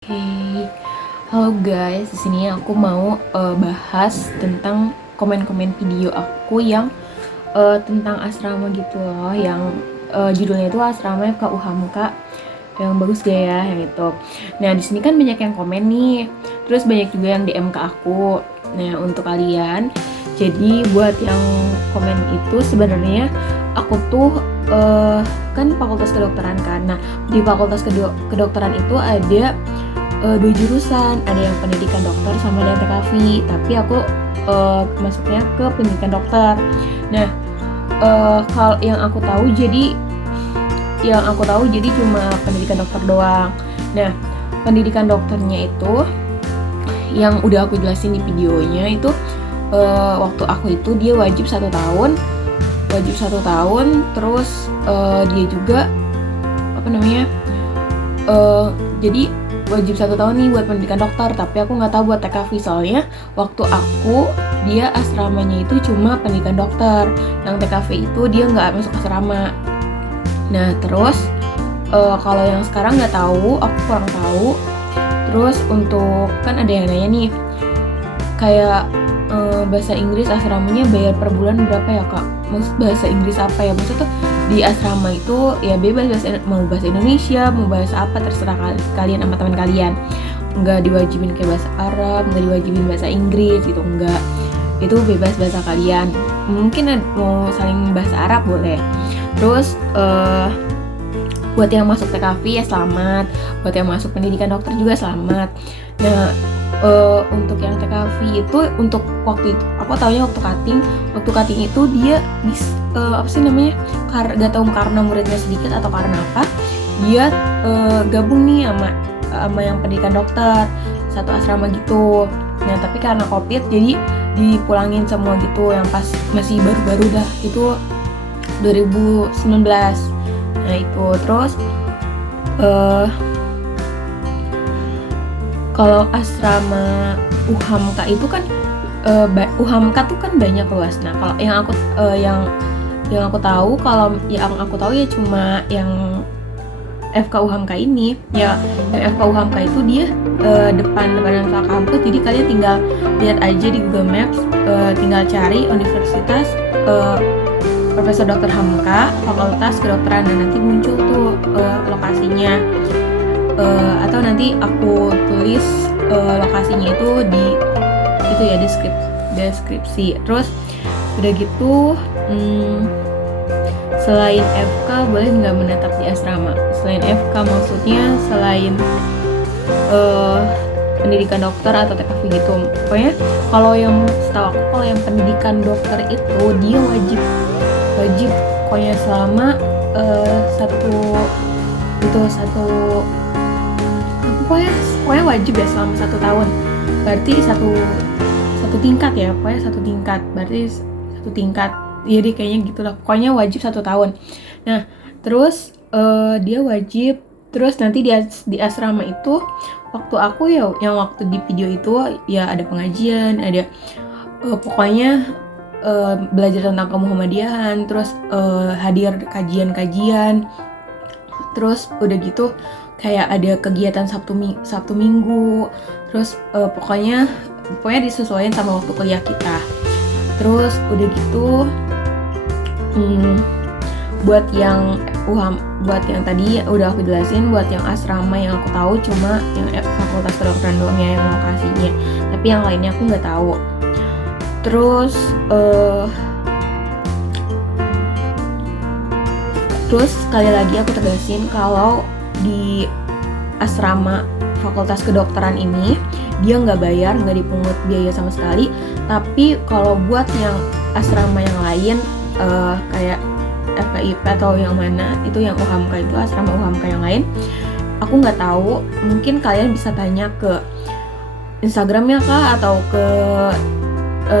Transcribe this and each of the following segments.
Oke, halo guys. Di sini aku mau bahas tentang komen-komen video aku yang tentang asrama gitu loh, yang judulnya itu asrama Kak Uhamka yang bagus gak ya, yang itu. Nah, di sini kan banyak yang komen nih, terus banyak juga yang DM ke aku. Nah, untuk kalian, jadi buat yang komen itu sebenarnya aku tuh kan fakultas kedokteran kan. Nah, di fakultas kedokteran itu ada dua jurusan, ada yang pendidikan dokter sama ada yang TKV, tapi aku masuknya ke pendidikan dokter. Nah, kalau yang aku tahu jadi cuma pendidikan dokter doang. Nah, pendidikan dokternya itu yang udah aku jelasin di videonya itu waktu aku itu dia wajib 1 tahun, terus dia juga jadi wajib 1 tahun nih buat pendidikan dokter, tapi aku nggak tahu buat TKV soalnya waktu aku dia asramanya itu cuma pendidikan dokter, yang TKV itu dia nggak masuk asrama. Nah terus kalau yang sekarang nggak tahu, aku kurang tahu. Terus untuk kan ada yang nanya nih kayak bahasa Inggris asramanya bayar per bulan berapa ya kak? Maksud bahasa Inggris apa ya? Maksud tuh di asrama itu ya bebas mau bahasa Indonesia, mau bahasa apa terserah kalian sama teman kalian. Nggak diwajibin kayak bahasa Arab, nggak diwajibin bahasa Inggris gitu, nggak. Itu bebas bahasa kalian. Mungkin mau saling bahasa Arab boleh. Terus buat yang masuk TKV ya selamat, buat yang masuk pendidikan dokter juga selamat. Nah untuk yang TKV itu untuk waktu itu aku taunya waktu cutting itu dia gak tahu karena muridnya sedikit atau karena apa dia gabung nih sama yang pendidikan dokter satu asrama gitu. Nah tapi karena COVID jadi dipulangin semua gitu, yang pas masih baru-baru dah itu 2019. Nah itu terus kalau asrama Uhamka itu kan Uhamka tuh kan banyak luas. Nah kalau yang aku tahu, ya cuma yang FK Uhamka ini ya. Yang FK Uhamka itu dia depan FK kampus, jadi kalian tinggal lihat aja di Google Maps, tinggal cari Universitas Profesor Dr. Hamka Fakultas Kedokteran, dan nanti muncul tuh lokasinya. Atau nanti aku tulis lokasinya itu di itu ya deskripsi. Terus udah gitu selain FK boleh nggak menetap di asrama? Selain FK maksudnya selain pendidikan dokter atau TKV gitu. Pokoknya kalau yang setahu aku, kalau yang pendidikan dokter itu dia wajib pokoknya selama pokoknya wajib ya selama 1 tahun. Berarti satu tingkat ya, pokoknya satu tingkat. Berarti satu tingkat. Jadi kayaknya gitulah. Pokoknya wajib 1 tahun. Nah, terus dia wajib. Terus nanti di asrama itu waktu aku ya, yang waktu di video itu ya ada pengajian, ada pokoknya belajar tentang kemuhammadiyahan, terus hadir kajian-kajian. Terus udah gitu kayak ada kegiatan Sabtu Minggu. Terus pokoknya disesuaikan sama waktu kuliah kita. Terus udah gitu buat yang tadi udah aku jelasin, buat yang asrama yang aku tahu cuma yang fakultas kedokteran doang ya yang lokasinya, tapi yang lainnya aku nggak tahu. Terus sekali lagi aku tegasin kalau di asrama fakultas kedokteran ini dia nggak bayar, nggak dipungut biaya sama sekali. Tapi kalau buat yang asrama yang lain kayak FKIP atau yang mana itu yang Uhamka, itu asrama Uhamka yang lain aku nggak tahu. Mungkin kalian bisa tanya ke Instagramnya kak, atau ke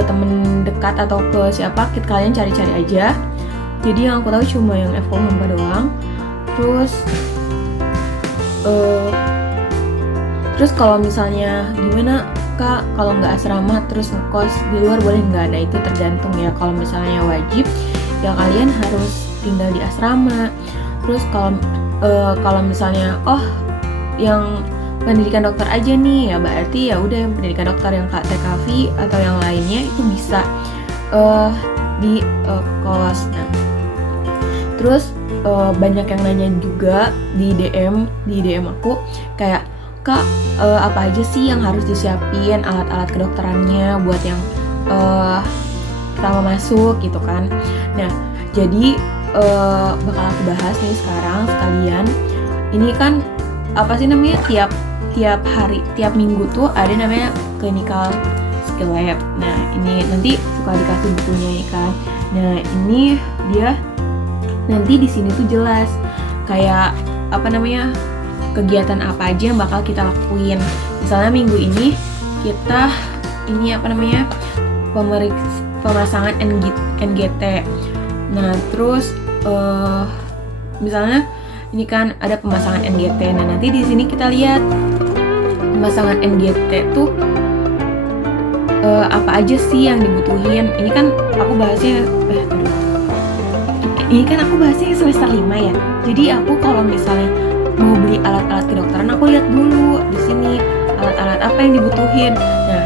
temen dekat, atau ke siapa, kalian cari-cari aja. Jadi yang aku tahu cuma yang FK Uhamka doang. Terus kalau misalnya gimana kak kalau nggak asrama terus ngekos di luar boleh nggak? Nah itu tergantung ya. Kalau misalnya wajib ya kalian harus tinggal di asrama. Terus kalau misalnya yang pendidikan dokter aja nih, ya berarti ya udah yang pendidikan dokter yang TKV atau yang lainnya itu bisa di kos. Nah, terus banyak yang nanya juga di DM aku kayak, Kak, apa aja sih yang harus disiapin alat-alat kedokterannya buat yang pertama masuk gitu kan. Nah, jadi bakal aku bahas nih sekarang sekalian. Ini kan apa sih namanya, tiap hari, tiap minggu tuh ada namanya clinical skill lab. Nah, ini nanti suka dikasih bukunya ya kan. Nah, ini dia nanti di sini tuh jelas kayak apa namanya, kegiatan apa aja yang bakal kita lakuin. Misalnya minggu ini kita ini apa namanya, pemasangan NGT. Nah, terus misalnya ini kan ada pemasangan NGT. Nah, nanti di sini kita lihat pemasangan NGT tuh apa aja sih yang dibutuhin. Ini kan aku bahasnya semester 5 ya. Jadi aku kalau misalnya mau beli alat-alat kedokteran, aku lihat dulu di sini alat-alat apa yang dibutuhin. Nah,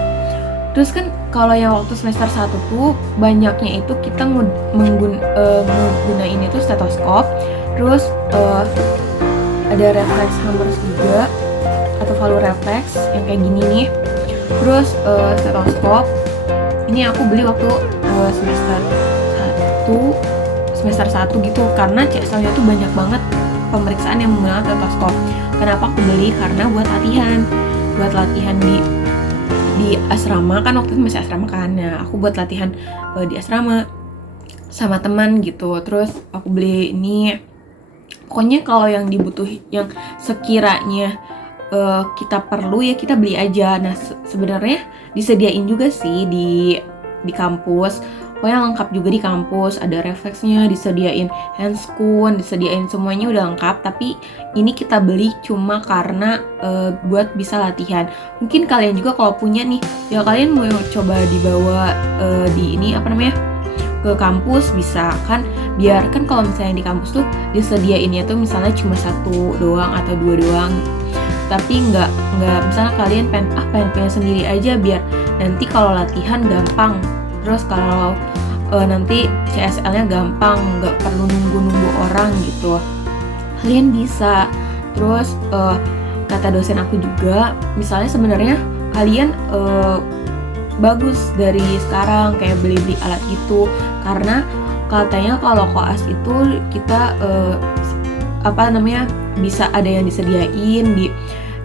terus kan kalau yang waktu semester 1 tuh banyaknya itu kita menggunain itu stetoskop, terus ada reflex hammers juga atau valve reflex yang kayak gini nih. Terus stetoskop ini aku beli waktu semester 1 gitu, karena CSL-nya tuh banyak banget pemeriksaan yang menggunakan stetoskop. Kenapa aku beli? Karena buat latihan di asrama kan, waktu itu masih asrama kan. Nah, aku buat latihan di asrama sama teman gitu. Terus aku beli ini. Pokoknya kalau yang dibutuhin, yang sekiranya kita perlu ya kita beli aja. Nah, sebenarnya disediain juga sih di kampus. Pokoknya lengkap juga di kampus, ada refleksnya, disediain handscoon, disediain semuanya udah lengkap. Tapi ini kita beli cuma karena buat bisa latihan. Mungkin kalian juga kalau punya nih, ya kalian mau coba dibawa di ini apa namanya, ke kampus bisa kan. Biar kan kalau misalnya di kampus tuh disediainnya tuh misalnya cuma 1 doang atau 2 doang. Tapi nggak misalnya kalian pengen punya sendiri aja biar nanti kalau latihan gampang. Terus kalau nanti CSL-nya gampang, nggak perlu nunggu orang gitu. Kalian bisa. Terus kata dosen aku juga, misalnya sebenarnya kalian bagus dari sekarang kayak beli alat gitu, karena katanya kalau koas itu kita bisa ada yang disediain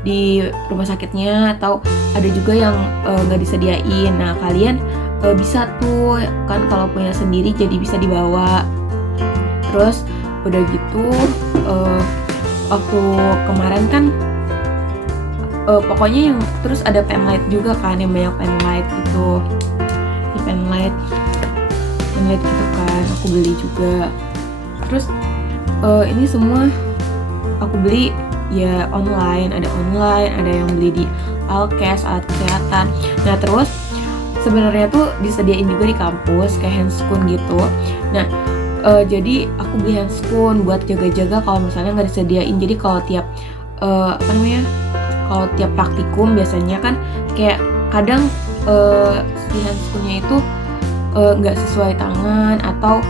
di rumah sakitnya, atau ada juga yang nggak disediain. Nah, kalian bisa tuh kan kalau punya sendiri jadi bisa dibawa. Terus udah gitu waktu kemarin kan pokoknya yang terus ada penlight juga kan, yang banyak penlight gitu. Ini penlight gitu kan aku beli juga. Terus ini semua aku beli ya online, ada yang beli di Alkes, alat kesehatan. Nah, terus sebenarnya tuh disediain juga di kampus kayak handscoon gitu. Nah, jadi aku beli handscoon buat jaga-jaga kalau misalnya nggak disediain. Jadi kalau tiap kalau tiap praktikum biasanya kan kayak kadang si handscoonnya itu nggak sesuai tangan atau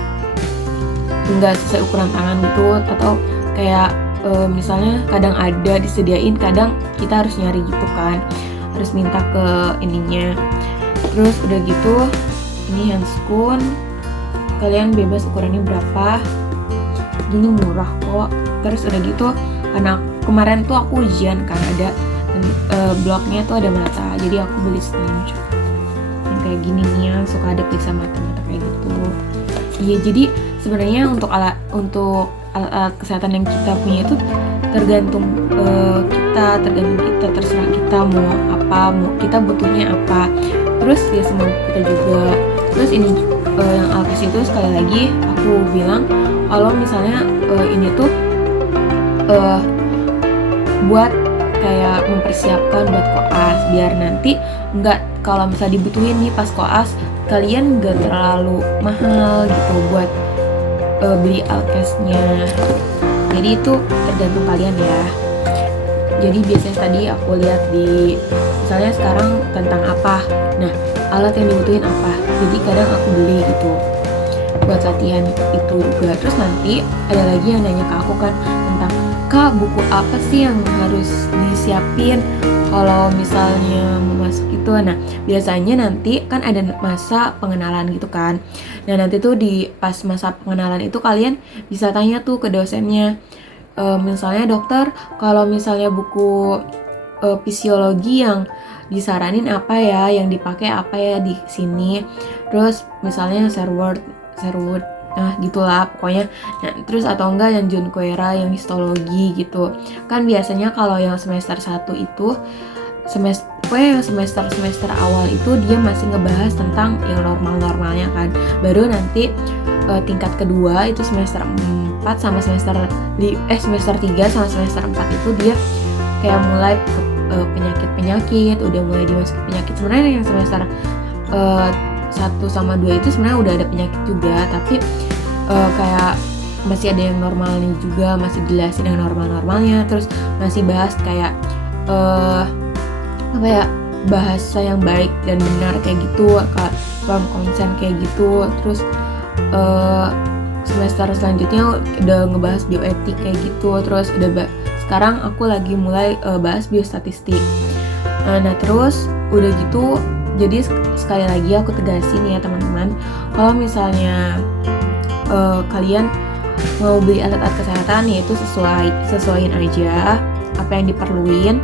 nggak sesuai ukuran tangan gitu, atau kayak misalnya kadang ada disediain, kadang kita harus nyari gitu kan, harus minta ke ininya. Terus udah gitu ini handscoon kalian bebas ukurannya berapa, gini murah kok. Terus udah gitu karena kemarin tuh aku ujian kan, ada bloknya tuh ada mata, jadi aku beli stand yang kayak gini nih yang suka ada periksa mata-mata kayak gitu. Iya, jadi sebenarnya untuk alat kesehatan yang kita punya itu tergantung kita, terserah kita mau apa, mau kita butuhnya apa. Terus ya semua kita juga. Terus ini yang Alkes itu sekali lagi aku bilang kalau misalnya ini tuh buat kayak mempersiapkan buat koas, biar nanti nggak, kalau misalnya dibutuhin nih pas koas kalian nggak terlalu mahal gitu buat beli Alkesnya. Jadi itu tergantung kalian ya. Jadi biasanya tadi aku lihat di misalnya sekarang tentang apa, nah alat yang dibutuhin apa, jadi kadang aku beli gitu buat latihan itu juga. Terus nanti ada lagi yang nanya ke aku kan tentang, Kak, buku apa sih yang harus disiapin kalau misalnya mau masuk itu. Nah biasanya nanti kan ada masa pengenalan gitu kan. Nah nanti tuh di pas masa pengenalan itu kalian bisa tanya tuh ke dosennya, misalnya dokter, kalau misalnya buku fisiologi yang disaranin apa ya, yang dipakai apa ya di sini. Terus misalnya Sherwood, nah gitulah pokoknya. Nah, terus atau enggak yang John Koera yang histologi gitu. Kan biasanya kalau yang semester 1 itu semester awal itu dia masih ngebahas tentang yang normal-normalnya kan. Baru nanti tingkat kedua itu semester 4 sama semester 3 sama semester 4 itu dia kayak mulai ke penyakit-penyakit, udah mulai dimasukin penyakit. Sebenarnya yang semester 1 sama 2 itu sebenarnya udah ada penyakit juga, tapi kayak masih ada yang normalnya juga, masih jelasin yang normal-normalnya. Terus masih bahas kayak apa ya, bahasa yang baik dan benar kayak gitu, form konsen kayak gitu. Terus semester selanjutnya udah ngebahas bioetik kayak gitu. Terus udah sekarang aku lagi mulai bahas biostatistik. Nah terus udah gitu, jadi sekali lagi aku tegasin ya teman-teman, kalau misalnya kalian mau beli alat-alat kesehatan, yaitu sesuaiin aja apa yang diperluin,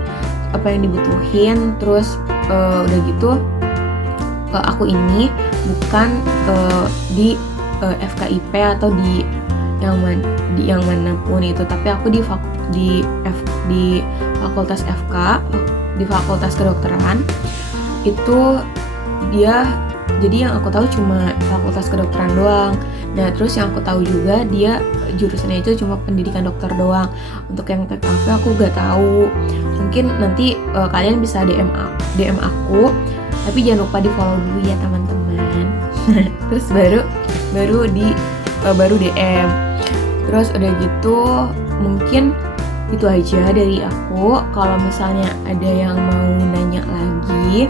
apa yang dibutuhin. Terus udah gitu, aku ini bukan di FKIP atau di yang manapun itu, tapi aku di fakultas FK, di fakultas kedokteran itu. Dia jadi yang aku tahu cuma fakultas kedokteran doang. Nah terus yang aku tahu juga dia jurusannya itu cuma pendidikan dokter doang. Untuk yang TKV aku gak tahu. Mungkin nanti kalian bisa DM aku, tapi jangan lupa di follow dulu ya teman-teman. Terus baru DM. Terus udah gitu mungkin itu aja dari aku. Kalau misalnya ada yang mau nanya lagi,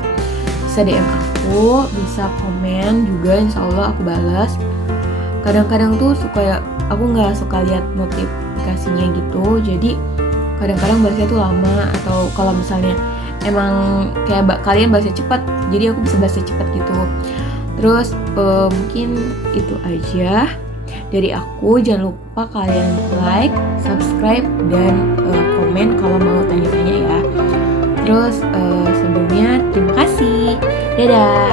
bisa DM aku, bisa komen juga, insya Allah aku balas. Kadang-kadang tuh aku nggak suka lihat notifikasinya gitu, jadi kadang-kadang balasnya tuh lama. Atau kalau misalnya emang kayak kalian balasnya cepat, jadi aku bisa balasnya cepat gitu. Terus mungkin itu aja dari aku. Jangan lupa kalian like, subscribe, dan komen kalau mau tanya-tanya ya. Terus sebelumnya terima kasih. Dadah.